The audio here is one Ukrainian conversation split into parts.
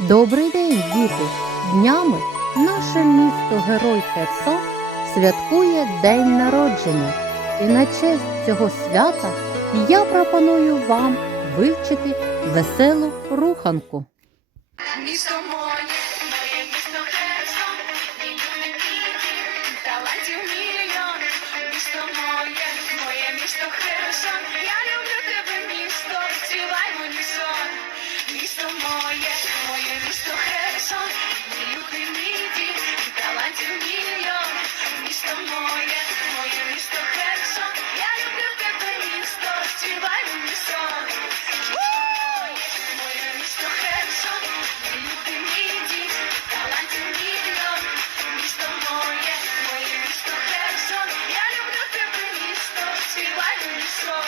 Добрий день, діти! Днями наше місто Герой Херсон святкує День народження. І на честь цього свята я пропоную вам вивчити веселу руханку. Місто моє, моє місто Херсон, співай.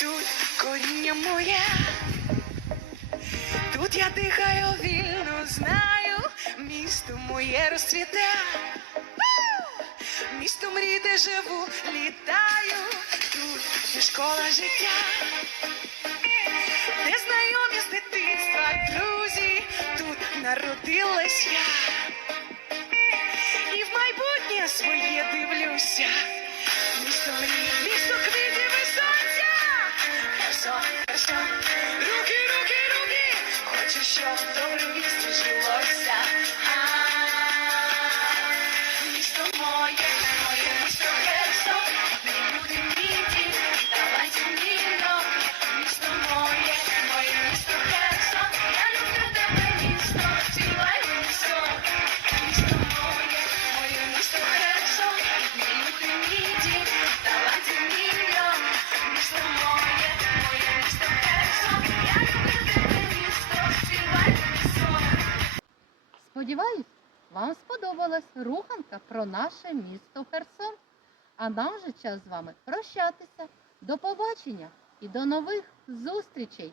Тут коріння моє, тут я дихаю вільно, знаю, місто моє розцвіте. Місто мрій, де живу, літаю, тут є школа життя де знайомі з дитинства друзі, тут народилась я. shut the Сподіваюсь, вам сподобалась руханка про наше місто Херсон. А нам же час з вами прощатися. До побачення і до нових зустрічей!